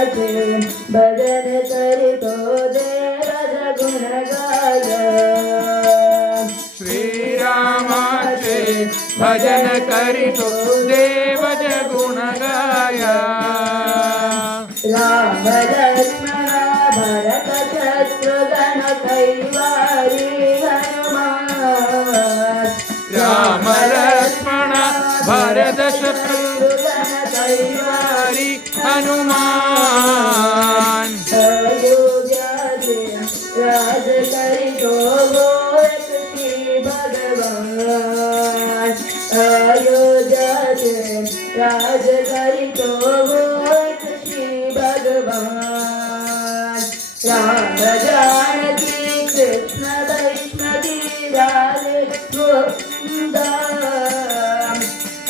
भजन करितो there was गुण गाय श्री रामाचे भजन करितो there was गुण गाया राम लक्ष्मण भरत शत्रुघ्न कैवारी हनुमान राम लक्ष्मण भरत शत्रुघ्न कैवारी हनुमान अयोध्याचे राज करितो श्री भगवान अयोध्याचे राज करितो श्री भगवान राम जानकी कृष्ण वैष्णवी राधे गोविंद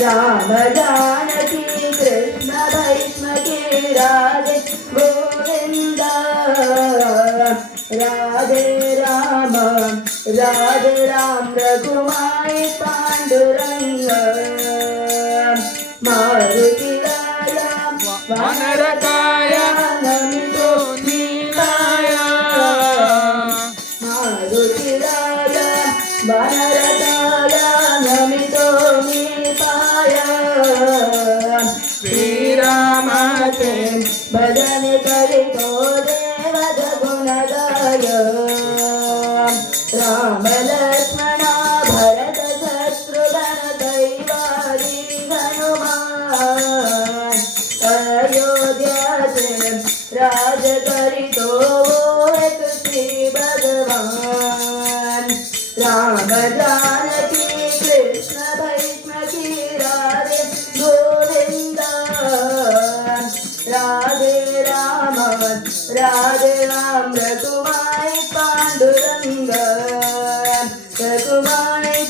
राम जानकी कृष्ण वैष्णवी राधे गोविंद राधे राम रघुमाई पांडुरंग मारुति राया वानरकाया नमितो नीलाया मारुति राया वानरकाया नमितो नीलाया श्री रामाचे भजन करितो देवज गुण गाय राम लक्ष्मण भरत शत्रुघ्न कैवारी हनुमान अयोध्याचे राज करितो श्री भगवान राम जानकी कृष्ण वैष्णवी राधे गोविंद राधे राम रघुमाई पांडुरंग रघुमाई